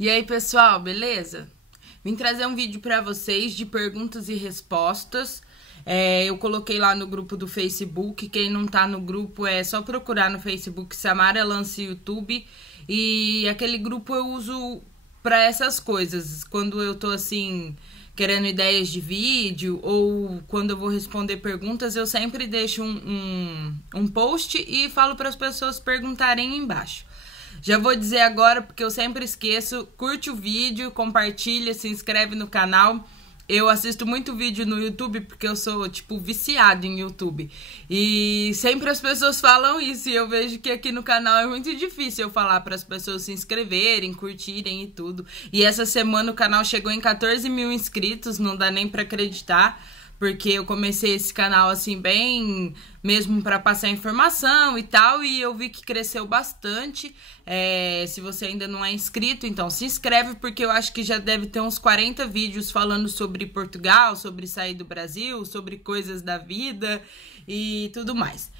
E aí, pessoal, beleza? Vim trazer um vídeo pra vocês de perguntas e respostas. Eu coloquei lá no grupo do Facebook. Quem não tá no grupo é só procurar no Facebook Samara Lance YouTube. E aquele grupo eu uso pra essas coisas. Quando eu tô assim, querendo ideias de vídeo, ou quando eu vou responder perguntas, eu sempre deixo um post e falo para as pessoas perguntarem embaixo. Já vou dizer agora, porque eu sempre esqueço, curte o vídeo, compartilha, se inscreve no canal. Eu assisto muito vídeo no YouTube porque eu sou, tipo, viciado em YouTube. E sempre as pessoas falam isso e eu vejo que aqui no canal é muito difícil eu falar para as pessoas se inscreverem, curtirem e tudo. E essa semana o canal chegou em 14 mil inscritos, não dá nem para acreditar. Porque eu comecei esse canal assim bem mesmo para passar informação e tal, e eu vi que cresceu bastante. Se você ainda não é inscrito, então se inscreve, porque eu acho que já deve ter uns 40 vídeos falando sobre Portugal, sobre sair do Brasil, sobre coisas da vida e tudo mais.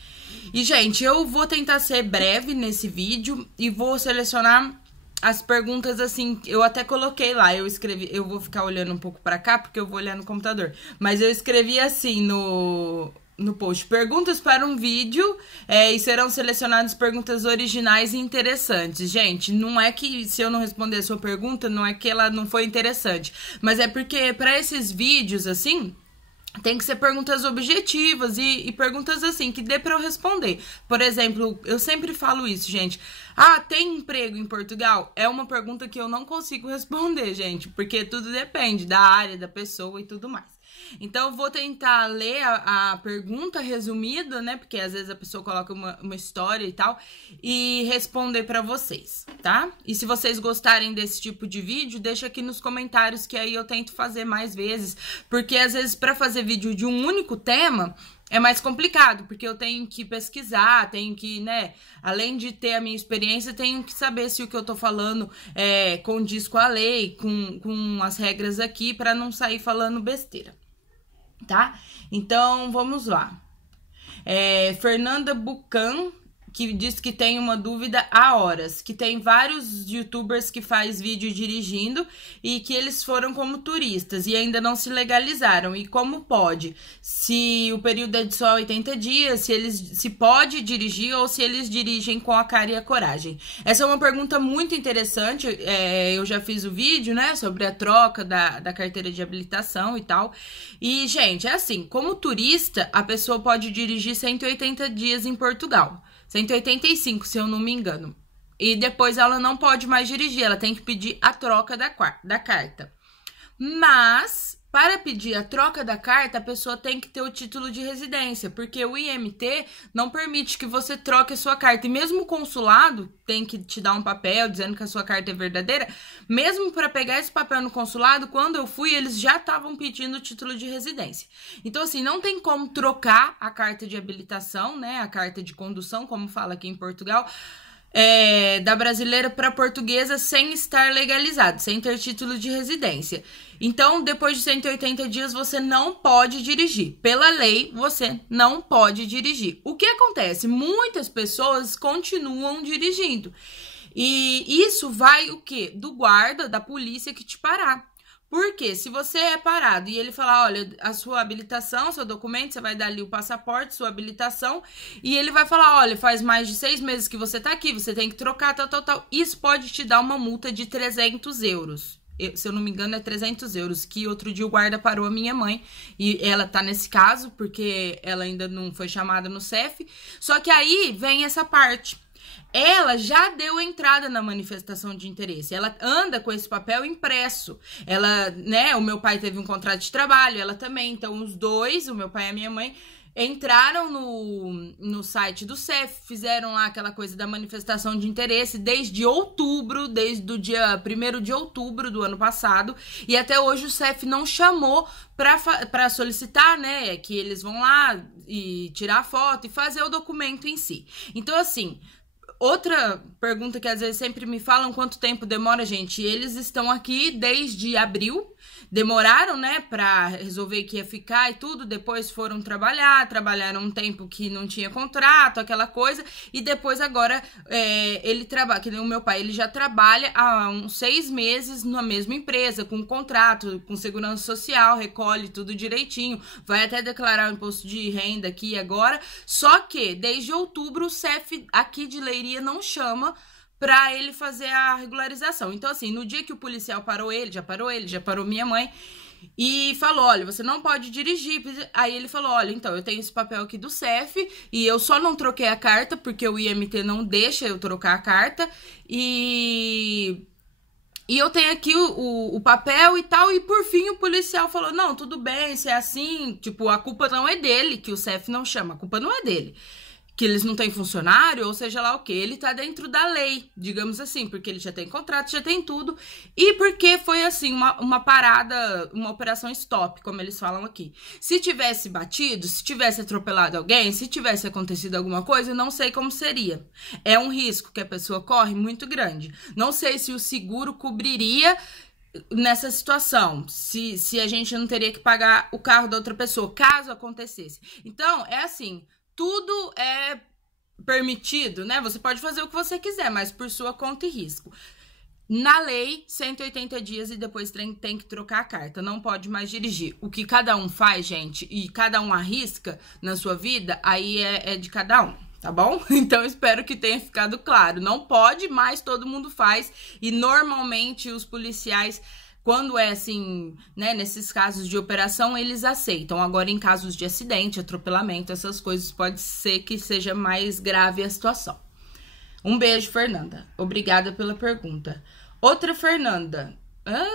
E, gente, eu vou tentar ser breve nesse vídeo e vou selecionar as perguntas assim, eu até coloquei lá, eu escrevi, eu vou ficar olhando um pouco pra cá, porque eu vou olhar no computador, mas eu escrevi assim no post, perguntas para um vídeo, e serão selecionadas perguntas originais e interessantes. Gente, não é que se eu não responder a sua pergunta, não é que ela não foi interessante, mas é porque para esses vídeos assim, tem que ser perguntas objetivas e perguntas assim, que dê pra eu responder. Por exemplo, eu sempre falo isso, gente. Ah, tem emprego em Portugal? É uma pergunta que eu não consigo responder, gente, porque tudo depende da área, da pessoa e tudo mais. Então, eu vou tentar ler a pergunta resumida, né? Porque às vezes a pessoa coloca uma história e tal, e responder pra vocês, tá? E se vocês gostarem desse tipo de vídeo, deixa aqui nos comentários que aí eu tento fazer mais vezes. Porque às vezes pra fazer vídeo de um único tema é mais complicado, porque eu tenho que pesquisar, tenho que, né, além de ter a minha experiência, tenho que saber se o que eu tô falando condiz com a lei, com as regras aqui, pra não sair falando besteira. Tá? Então, vamos lá. Fernanda Bucan, que diz que tem uma dúvida há horas, que tem vários youtubers que faz vídeo dirigindo e que eles foram como turistas e ainda não se legalizaram. E como pode? Se o período é de só 80 dias, se pode dirigir ou se eles dirigem com a cara e a coragem. Essa é uma pergunta muito interessante. Eu já fiz o vídeo, né, sobre a troca da carteira de habilitação e tal. E, gente, é assim, como turista, a pessoa pode dirigir 180 dias em Portugal. 185, se eu não me engano. E depois ela não pode mais dirigir, ela tem que pedir a troca da carta. Mas, para pedir a troca da carta, a pessoa tem que ter o título de residência, porque o IMT não permite que você troque a sua carta. E mesmo o consulado tem que te dar um papel dizendo que a sua carta é verdadeira. Mesmo para pegar esse papel no consulado, quando eu fui, eles já estavam pedindo o título de residência. Então, assim, não tem como trocar a carta de habilitação, né? A carta de condução, como fala aqui em Portugal, da brasileira para portuguesa sem estar legalizado, sem ter título de residência. Então, depois de 180 dias, você não pode dirigir. Pela lei, você não pode dirigir. O que acontece? Muitas pessoas continuam dirigindo. E isso vai o quê? Do guarda, da polícia que te parar. Porque se você é parado e ele falar, olha, a sua habilitação, seu documento, você vai dar ali o passaporte, sua habilitação, e ele vai falar, olha, faz mais de 6 meses que você tá aqui, você tem que trocar, tal. Isso pode te dar uma multa de 300 euros. Se eu não me engano, é 300 euros, que outro dia o guarda parou a minha mãe, e ela tá nesse caso, porque ela ainda não foi chamada no CEF. Só que aí vem essa parte. Ela já deu entrada na manifestação de interesse, ela anda com esse papel impresso, ela, né, o meu pai teve um contrato de trabalho, ela também, então os dois, o meu pai e a minha mãe, entraram no site do CEF, fizeram lá aquela coisa da manifestação de interesse desde outubro, desde o dia 1º de outubro do ano passado, e até hoje o CEF não chamou para solicitar, né, que eles vão lá e tirar a foto e fazer o documento em si. Então, assim, Outra pergunta que às vezes sempre me falam, quanto tempo demora, gente? Eles estão aqui desde abril, demoraram, né, pra resolver que ia ficar e tudo, depois foram trabalharam um tempo que não tinha contrato, aquela coisa, e depois agora ele trabalha, que nem o meu pai, ele já trabalha há uns 6 meses na mesma empresa, com contrato, com segurança social, recolhe tudo direitinho, vai até declarar o imposto de renda aqui agora, só que desde outubro o CEF aqui de Leiria não chama pra ele fazer a regularização. Então, assim, no dia que o policial parou ele, já parou minha mãe, e falou, olha, você não pode dirigir. Aí ele falou, olha, então, eu tenho esse papel aqui do CEF, e eu só não troquei a carta, porque o IMT não deixa eu trocar a carta, e eu tenho aqui o papel e tal, e por fim o policial falou, não, tudo bem, se é assim, tipo, a culpa não é dele, que o CEF não chama, a culpa não é dele. Que eles não têm funcionário, ou seja lá o que, ele tá dentro da lei, digamos assim, porque ele já tem contrato, já tem tudo, e porque foi assim, uma parada, uma operação stop, como eles falam aqui. Se tivesse batido, se tivesse atropelado alguém, se tivesse acontecido alguma coisa, eu não sei como seria. É um risco que a pessoa corre muito grande. Não sei se o seguro cobriria nessa situação, se a gente não teria que pagar o carro da outra pessoa, caso acontecesse. Então, é assim, tudo é permitido, né? Você pode fazer o que você quiser, mas por sua conta e risco. Na lei, 180 dias e depois tem que trocar a carta. Não pode mais dirigir. O que cada um faz, gente, e cada um arrisca na sua vida, aí é de cada um, tá bom? Então, espero que tenha ficado claro. Não pode, mas todo mundo faz. E, normalmente, os policiais, quando é assim, né, nesses casos de operação, eles aceitam. Agora, em casos de acidente, atropelamento, essas coisas, pode ser que seja mais grave a situação. Um beijo, Fernanda. Obrigada pela pergunta. Outra Fernanda.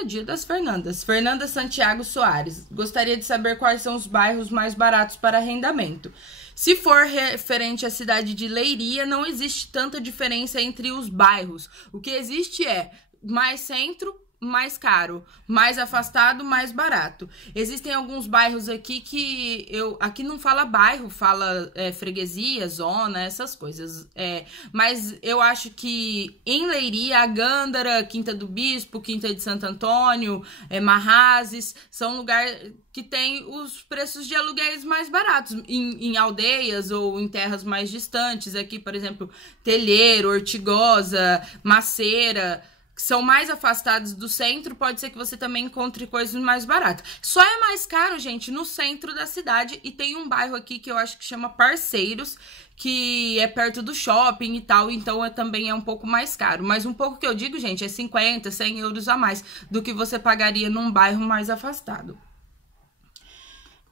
Dia das Fernandas. Fernanda Santiago Soares. Gostaria de saber quais são os bairros mais baratos para arrendamento. Se for referente à cidade de Leiria, não existe tanta diferença entre os bairros. O que existe é mais centro, mais caro, mais afastado, mais barato. Existem alguns bairros aqui que aqui não fala bairro, fala freguesia, zona, essas coisas. Mas eu acho que em Leiria, a Gândara, Quinta do Bispo, Quinta de Santo Antônio, Marrazes, são lugares que tem os preços de aluguéis mais baratos, em aldeias ou em terras mais distantes. Aqui, por exemplo, Telheiro, Ortigosa, Maceira, que são mais afastados do centro, pode ser que você também encontre coisas mais baratas. Só é mais caro, gente, no centro da cidade, e tem um bairro aqui que eu acho que chama Parceiros, que é perto do shopping e tal, então também é um pouco mais caro. Mas um pouco que eu digo, gente, é 50, 100 euros a mais do que você pagaria num bairro mais afastado.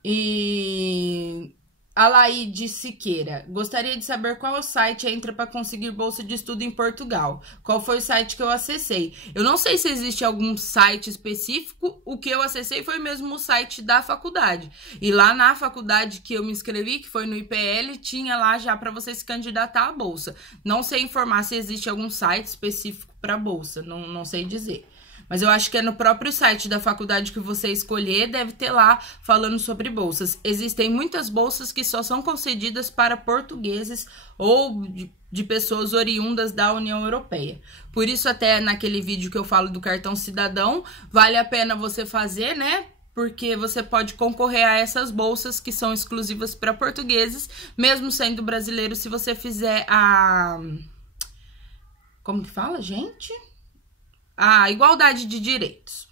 E Alaide Siqueira, gostaria de saber qual site entra para conseguir bolsa de estudo em Portugal. Qual foi o site que eu acessei? Eu não sei se existe algum site específico. O que eu acessei foi mesmo o site da faculdade. E lá na faculdade que eu me inscrevi, que foi no IPL, tinha lá já para você se candidatar à bolsa. Não sei informar se existe algum site específico para bolsa, não sei dizer. Mas eu acho que é no próprio site da faculdade que você escolher, deve ter lá falando sobre bolsas. Existem muitas bolsas que só são concedidas para portugueses ou de pessoas oriundas da União Europeia. Por isso, até naquele vídeo que eu falo do cartão cidadão, vale a pena você fazer, né? Porque você pode concorrer a essas bolsas que são exclusivas para portugueses, mesmo sendo brasileiro, se você fizer a... Como que fala, gente? A igualdade de direitos.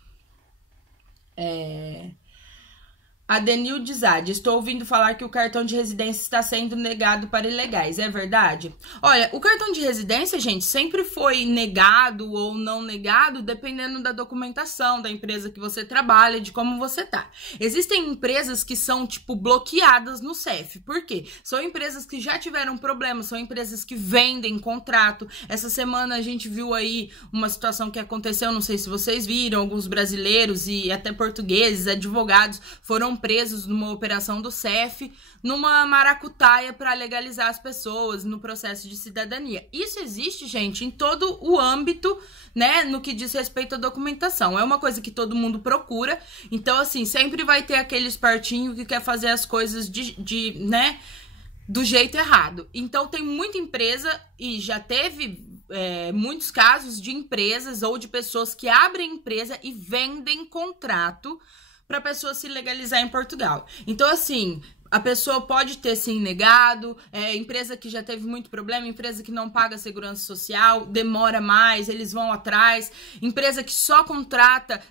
Adenilde Zade, estou ouvindo falar que o cartão de residência está sendo negado para ilegais, é verdade? Olha, o cartão de residência, gente, sempre foi negado ou não negado, dependendo da documentação, da empresa que você trabalha, de como você tá. Existem empresas que são, tipo, bloqueadas no CEF. Por quê? São empresas que já tiveram problemas, são empresas que vendem contrato. Essa semana a gente viu aí uma situação que aconteceu, não sei se vocês viram, alguns brasileiros e até portugueses, advogados, foram presos numa operação do CEF, numa maracutaia para legalizar as pessoas no processo de cidadania. Isso existe, gente, em todo o âmbito, né, no que diz respeito à documentação. É uma coisa que todo mundo procura. Então, assim, sempre vai ter aquele espertinho que quer fazer as coisas né, do jeito errado. Então, tem muita empresa e já teve muitos casos de empresas ou de pessoas que abrem empresa e vendem contrato para a pessoa se legalizar em Portugal. Então, assim, a pessoa pode ter sim negado, empresa que já teve muito problema, empresa que não paga segurança social, demora mais, eles vão atrás, empresa que só contrata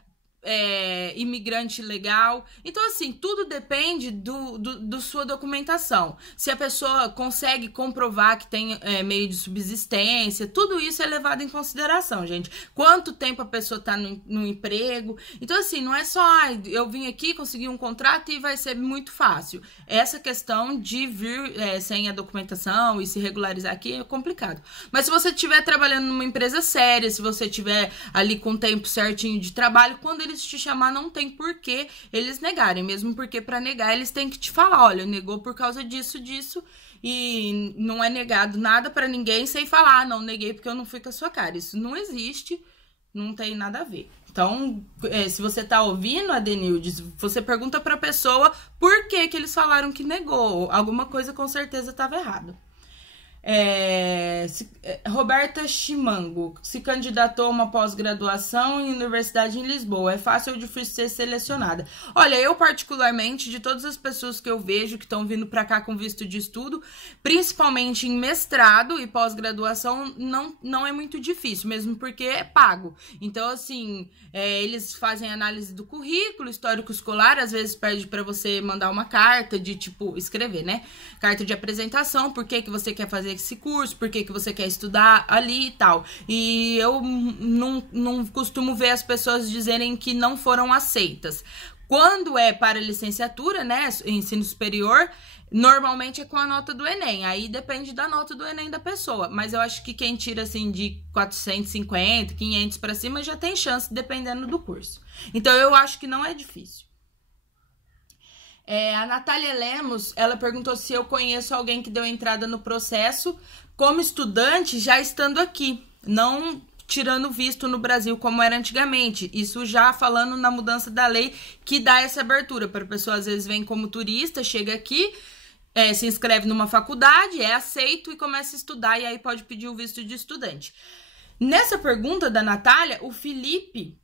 imigrante legal. Então, assim, tudo depende do sua documentação. Se a pessoa consegue comprovar que tem meio de subsistência, tudo isso é levado em consideração, gente. Quanto tempo a pessoa tá no emprego. Então, assim, não é só, eu vim aqui, consegui um contrato e vai ser muito fácil. Essa questão de vir sem a documentação e se regularizar aqui é complicado. Mas se você estiver trabalhando numa empresa séria, se você estiver ali com o tempo certinho de trabalho, quando eles te chamar, não tem por que eles negarem, mesmo porque para negar eles têm que te falar, olha, negou por causa disso, e não é negado nada para ninguém sem falar, não neguei porque eu não fui com a sua cara. Isso não existe, não tem nada a ver. Então, se você tá ouvindo, Adenildes, você pergunta pra pessoa por que eles falaram que negou. Alguma coisa com certeza estava errado. Roberta Chimango se candidatou a uma pós-graduação em universidade em Lisboa. É fácil ou difícil ser selecionada? Olha, eu particularmente, de todas as pessoas que eu vejo que estão vindo para cá com visto de estudo, principalmente em mestrado e pós-graduação, não é muito difícil, mesmo porque é pago. Então, assim, eles fazem análise do currículo, histórico escolar, às vezes pede para você mandar uma carta de, tipo, escrever, né? Carta de apresentação, por que você quer fazer esse curso, por que você quer estudar ali e tal. E eu não costumo ver as pessoas dizerem que não foram aceitas. Quando é para licenciatura, né, ensino superior, normalmente é com a nota do Enem. Aí depende da nota do Enem da pessoa. Mas eu acho que quem tira, assim, de 450, 500 para cima já tem chance, dependendo do curso. Então, eu acho que não é difícil. A Natália Lemos, ela perguntou se eu conheço alguém que deu entrada no processo como estudante já estando aqui, não tirando visto no Brasil como era antigamente. Isso já falando na mudança da lei que dá essa abertura para a pessoa, às vezes vem como turista, chega aqui, se inscreve numa faculdade, é aceito e começa a estudar e aí pode pedir o visto de estudante. Nessa pergunta da Natália, o Felipe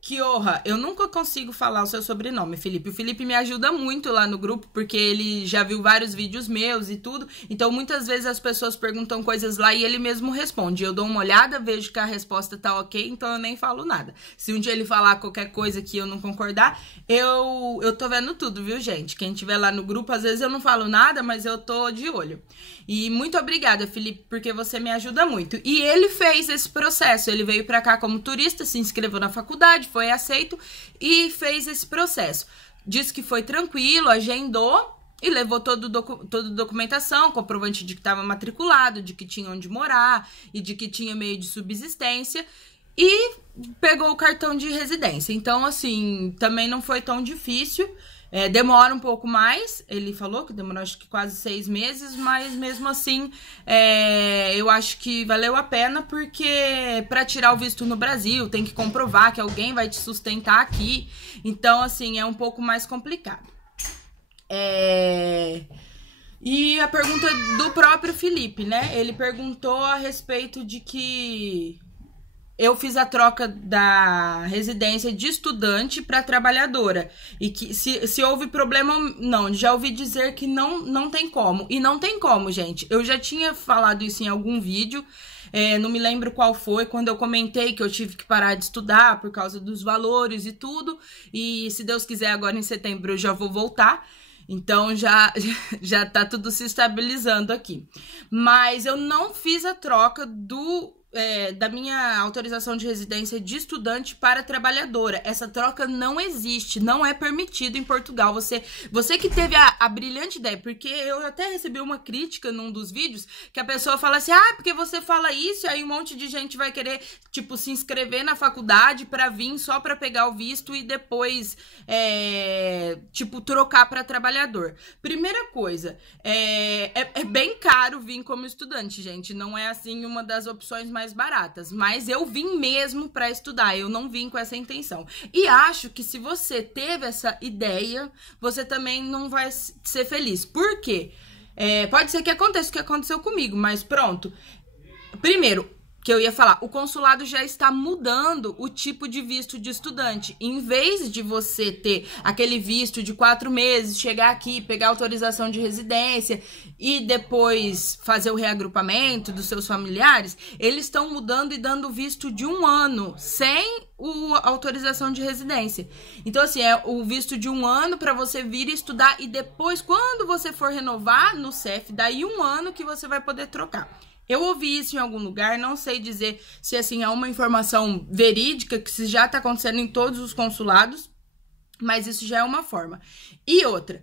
Kioha, eu nunca consigo falar o seu sobrenome, Felipe. O Felipe me ajuda muito lá no grupo, porque ele já viu vários vídeos meus e tudo. Então, muitas vezes as pessoas perguntam coisas lá e ele mesmo responde. Eu dou uma olhada, vejo que a resposta tá ok, então eu nem falo nada. Se um dia ele falar qualquer coisa que eu não concordar, eu tô vendo tudo, viu, gente? Quem tiver lá no grupo, às vezes eu não falo nada, mas eu tô de olho. E muito obrigada, Felipe, porque você me ajuda muito. E ele fez esse processo. Ele veio pra cá como turista, se inscreveu na faculdade, foi aceito e fez esse processo. Disse que foi tranquilo, agendou e levou toda a documentação, comprovante de que estava matriculado, de que tinha onde morar e de que tinha meio de subsistência e pegou o cartão de residência. Então, assim, também não foi tão difícil. Demora um pouco mais, ele falou que demorou acho que quase 6 meses, mas mesmo assim eu acho que valeu a pena, porque para tirar o visto no Brasil tem que comprovar que alguém vai te sustentar aqui, então assim, é um pouco mais complicado. E a pergunta do próprio Felipe, né, ele perguntou a respeito de que eu fiz a troca da residência de estudante para trabalhadora. E que se houve problema, não. Já ouvi dizer que não tem como. E não tem como, gente. Eu já tinha falado isso em algum vídeo. Não me lembro qual foi, quando eu comentei que eu tive que parar de estudar por causa dos valores e tudo. E se Deus quiser, agora em setembro eu já vou voltar. Então, já tá tudo se estabilizando aqui. Mas eu não fiz a troca da minha autorização de residência de estudante para trabalhadora. Essa troca não existe, não é permitido em Portugal. Você que teve a brilhante ideia, porque eu até recebi uma crítica num dos vídeos, que a pessoa fala assim, porque você fala isso, e aí um monte de gente vai querer, tipo, se inscrever na faculdade para vir só para pegar o visto e depois, tipo, trocar para trabalhador. Primeira coisa, é bem caro vir como estudante, gente. Não é, assim, uma das opções mais mais baratas, mas eu vim mesmo para estudar, eu não vim com essa intenção. E acho que se você teve essa ideia, você também não vai ser feliz. Por quê? Pode ser que aconteça o que aconteceu comigo, mas pronto. Primeiro, que eu ia falar, o consulado já está mudando o tipo de visto de estudante. Em vez de você ter aquele visto de 4 meses, chegar aqui, pegar autorização de residência e depois fazer o reagrupamento dos seus familiares, eles estão mudando e dando visto de 1 ano, sem a autorização de residência. Então, assim, é o visto de 1 ano para você vir estudar e depois, quando você for renovar no CEF, daí 1 ano que você vai poder trocar. Eu ouvi isso em algum lugar, não sei dizer se assim é uma informação verídica, que se já está acontecendo em todos os consulados, mas isso já é uma forma. E outra,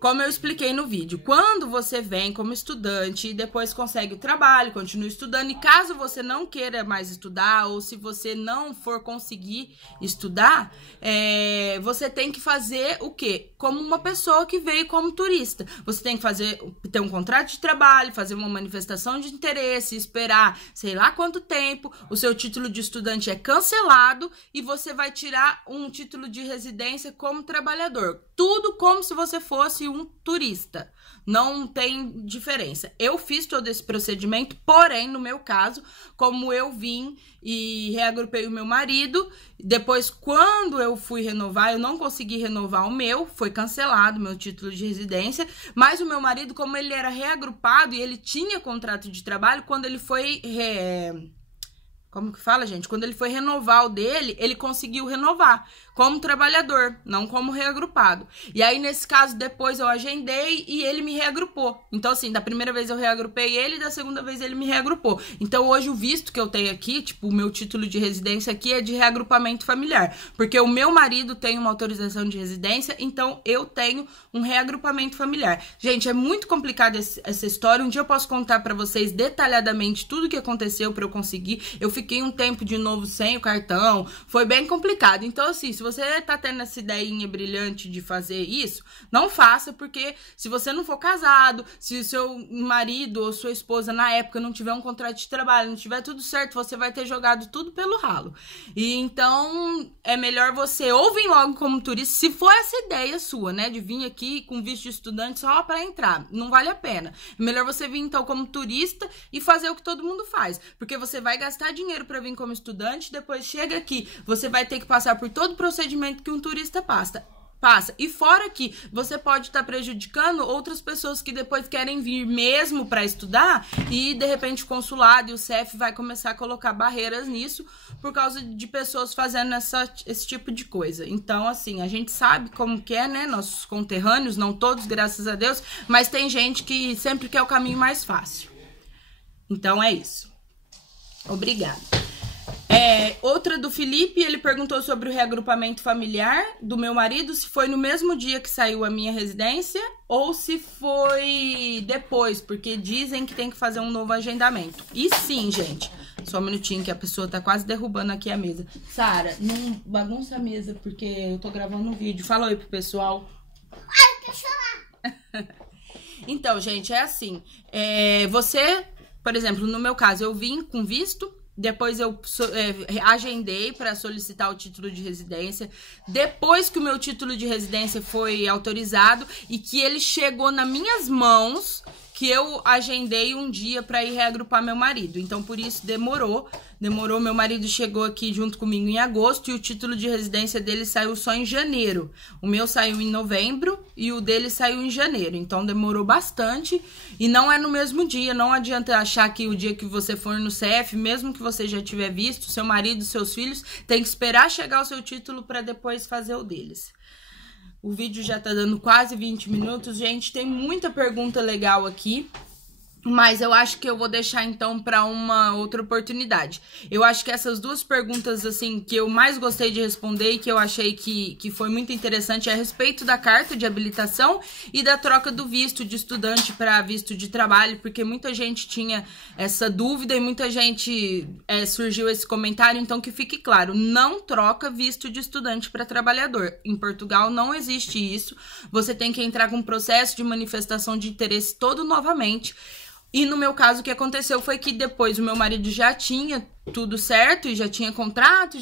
como eu expliquei no vídeo, quando você vem como estudante e depois consegue o trabalho, continua estudando, e caso você não queira mais estudar, ou se você não for conseguir estudar, você tem que fazer o quê? Como uma pessoa que veio como turista. Você tem que ter um contrato de trabalho, fazer uma manifestação de interesse, esperar sei lá quanto tempo, o seu título de estudante é cancelado e você vai tirar um título de residência como trabalhador. Tudo como se você fosse um turista. Não tem diferença. Eu fiz todo esse procedimento, porém, no meu caso, como eu vim e reagrupei o meu marido, depois, quando eu fui renovar, eu não consegui renovar o meu, foi cancelado o meu título de residência, mas o meu marido, como ele era reagrupado e ele tinha contrato de trabalho, quando ele foi... Como que fala, gente? Quando ele foi renovar o dele, ele conseguiu renovar como trabalhador, não como reagrupado. E aí, nesse caso, depois eu agendei e ele me reagrupou. Então, assim, da primeira vez eu reagrupei ele, da segunda vez ele me reagrupou. Então, hoje o visto que eu tenho aqui, tipo, o meu título de residência aqui é de reagrupamento familiar. Porque o meu marido tem uma autorização de residência, então eu tenho um reagrupamento familiar. Gente, é muito complicada essa história. Um dia eu posso contar pra vocês detalhadamente tudo o que aconteceu pra eu conseguir. Eu fiquei um tempo de novo sem o cartão, foi bem complicado. Então, assim, se você tá tendo essa ideinha brilhante de fazer isso, não faça, porque se você não for casado, se o seu marido ou sua esposa na época não tiver um contrato de trabalho, não tiver tudo certo, você vai ter jogado tudo pelo ralo. E então, é melhor você ou vir logo como turista, se for essa ideia sua, né, de vir aqui com visto de estudante só pra entrar, não vale a pena. É melhor você vir, então, como turista e fazer o que todo mundo faz, porque você vai gastar dinheiro pra vir como estudante, depois chega aqui, você vai ter que passar por todo o procedimento que um turista passa. E fora que você pode estar prejudicando outras pessoas que depois querem vir mesmo para estudar e de repente o consulado e o CEF vai começar a colocar barreiras nisso por causa de pessoas fazendo esse tipo de coisa. Então, assim, a gente sabe como que é, né? Nossos conterrâneos, não todos, graças a Deus, mas tem gente que sempre quer o caminho mais fácil. Então, é isso. Obrigada. Outra do Felipe, ele perguntou sobre o reagrupamento familiar do meu marido, se foi no mesmo dia que saiu a minha residência ou se foi depois, porque dizem que tem que fazer um novo agendamento. E sim, gente, só um minutinho que a pessoa tá quase derrubando aqui a mesa. Sara, não bagunça a mesa, porque eu tô gravando um vídeo. Fala oi pro pessoal. Ai, deixa eu lá. Então, gente, é assim, você, por exemplo, no meu caso, eu vim com visto. Depois eu agendei para solicitar o título de residência. Depois que o meu título de residência foi autorizado e que ele chegou nas minhas mãos, que eu agendei um dia para ir reagrupar meu marido. Então, por isso, demorou. Meu marido chegou aqui junto comigo em agosto e o título de residência dele saiu só em janeiro. O meu saiu em novembro e o dele saiu em janeiro. Então, demorou bastante e não é no mesmo dia. Não adianta achar que o dia que você for no CEF, mesmo que você já tiver visto, seu marido e seus filhos, tem que esperar chegar o seu título para depois fazer o deles. O vídeo já tá dando quase 20 minutos. Gente, tem muita pergunta legal aqui, mas eu acho que eu vou deixar, então, para uma outra oportunidade. Eu acho que essas duas perguntas, assim, que eu mais gostei de responder e que eu achei que foi muito interessante é a respeito da carta de habilitação e da troca do visto de estudante para visto de trabalho, porque muita gente tinha essa dúvida e muita gente surgiu esse comentário. Então, que fique claro, não troca visto de estudante para trabalhador. Em Portugal não existe isso. Você tem que entrar com um processo de manifestação de interesse todo novamente. E no meu caso, o que aconteceu foi que depois o meu marido já tinha tudo certo e já tinha contrato,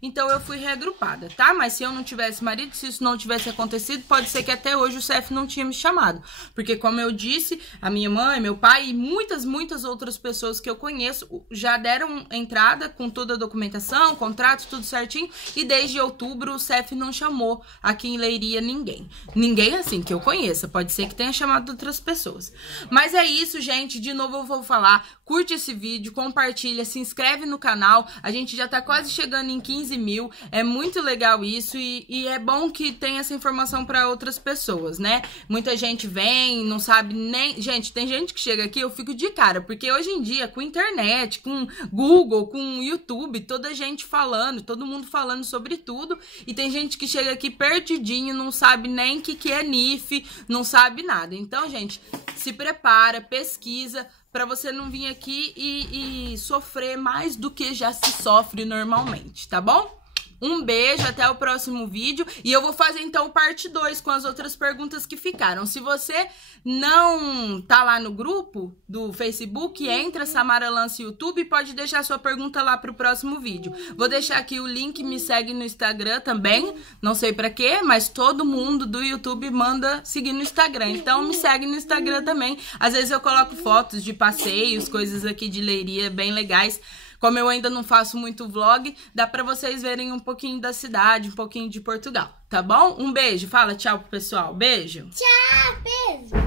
então eu fui reagrupada, tá? Mas se eu não tivesse marido, se isso não tivesse acontecido, pode ser que até hoje o CEF não tinha me chamado. Porque, como eu disse, a minha mãe, meu pai e muitas outras pessoas que eu conheço já deram entrada com toda a documentação, contrato, tudo certinho, e desde outubro o CEF não chamou aqui em Leiria ninguém. Ninguém assim que eu conheça, pode ser que tenha chamado outras pessoas. Mas é isso, gente, de novo eu vou falar, curte esse vídeo, compartilha, se inscreve no canal, a gente já tá quase chegando em 15 mil, é muito legal isso e é bom que tenha essa informação para outras pessoas, né? Muita gente vem, não sabe nem... Gente, tem gente que chega aqui, eu fico de cara, porque hoje em dia, com internet, com Google, com YouTube, toda gente falando, todo mundo falando sobre tudo, e tem gente que chega aqui perdidinho, não sabe nem o que é NIF, não sabe nada. Então, gente, se prepara, pesquisa, para você não vir aqui e sofrer mais do que já se sofre normalmente, tá bom? Um beijo, até o próximo vídeo. E eu vou fazer, então, parte 2 com as outras perguntas que ficaram. Se você não tá lá no grupo do Facebook, entra Samara Lance YouTube e pode deixar sua pergunta lá pro próximo vídeo. Vou deixar aqui o link, me segue no Instagram também. Não sei pra quê, mas todo mundo do YouTube manda seguir no Instagram. Então, me segue no Instagram também. Às vezes eu coloco fotos de passeios, coisas aqui de Leiria bem legais. Como eu ainda não faço muito vlog, dá pra vocês verem um pouquinho da cidade, um pouquinho de Portugal, tá bom? Um beijo, fala tchau pro pessoal, beijo! Tchau, beijo!